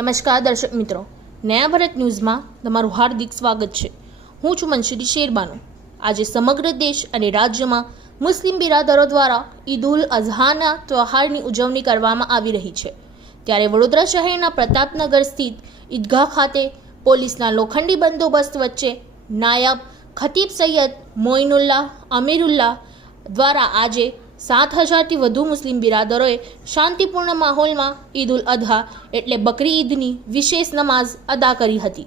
નમસ્કાર દર્શક મિત્રો, નયા ભારત ન્યૂઝમાં તમારું હાર્દિક સ્વાગત છે। હું છું મંશિરી શેરબાનો। આજે સમગ્ર દેશ અને રાજ્યમાં મુસ્લિમ બિરાદરો દ્વારા ઈદ ઉલ અઝહાના તહેવારની ઉજવણી કરવામાં આવી રહી છે। ત્યારે વડોદરા શહેરના પ્રતાપનગર સ્થિત ઈદગાહ ખાતે પોલીસના લોખંડી બંદોબસ્ત વચ્ચે નાયબ ખતીબ સૈયદ મોઇનુલ્લાહ અમીરુલ્લાહ દ્વારા આજે 7,000થી વધુ મુસ્લિમ બિરાદરોએ શાંતિપૂર્ણ માહોલમાં ઈદ ઉલ અઝહા એટલે બકરી ઈદની વિશેષ નમાઝ અદા કરી હતી।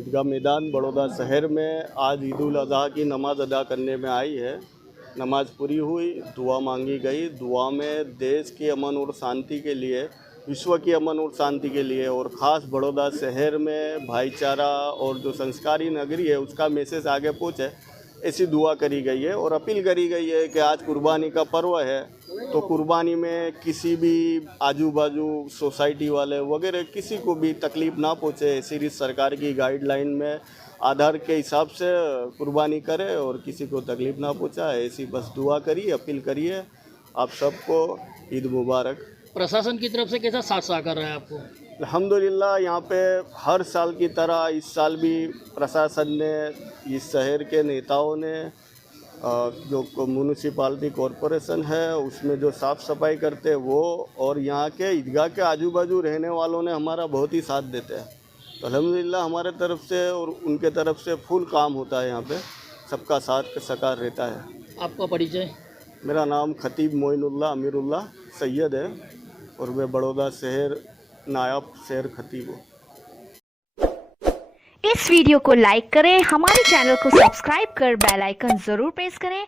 ईदगाह मैदान बड़ौदा शहर में आज ईद उल अज़हा की नमाज़ अदा करने में आई है। नमाज़ पूरी हुई, दुआ मांगी गई। दुआ में देश की अमन और शांति के लिए, विश्व की अमन और शांति के लिए और ख़ास बड़ौदा शहर में भाईचारा और जो संस्कारी नगरी है उसका मैसेज आगे पहुँचे, ऐसी दुआ करी गई है। और अपील करी गई है कि आज कुर्बानी का पर्व है, तो कुर्बानी में किसी भी आजू बाजू सोसाइटी वाले वगैरह किसी को भी तकलीफ़ ना पहुँचे, ऐसी सरकार की गाइडलाइन में आधार के हिसाब से कुर्बानी करे और किसी को तकलीफ़ ना पहुँचा, ऐसी बस दुआ करिए, अपील करिए। आप सबको ईद मुबारक। प्रशासन की तरफ से कैसा साथ सहकार रहा है आपको? अल्हम्दुलिल्लाह, यहाँ पे हर साल की तरह इस साल भी प्रशासन ने, इस शहर के नेताओं ने, जो म्यूनिसिपालिटी कॉरपोरेशन है उसमें जो साफ़ सफाई करते हैं वो, और यहाँ के ईदगाह के आजू बाजू रहने वालों ने हमारा बहुत ही साथ देते हैं। तो अल्हम्दुलिल्लाह हमारे तरफ से और उनके तरफ से फुल काम होता है। यहाँ पे सबका साथ सकार रहता है। आपका परिचय? मेरा नाम खतीब मोइनुल्लाह अमीरुल्लाह सैयद है और मैं बड़ौदा शहर नायब शहर खतीब हूँ। इस वीडियो को लाइक करें, हमारे चैनल को सब्सक्राइब कर बेल आइकन जरूर प्रेस करें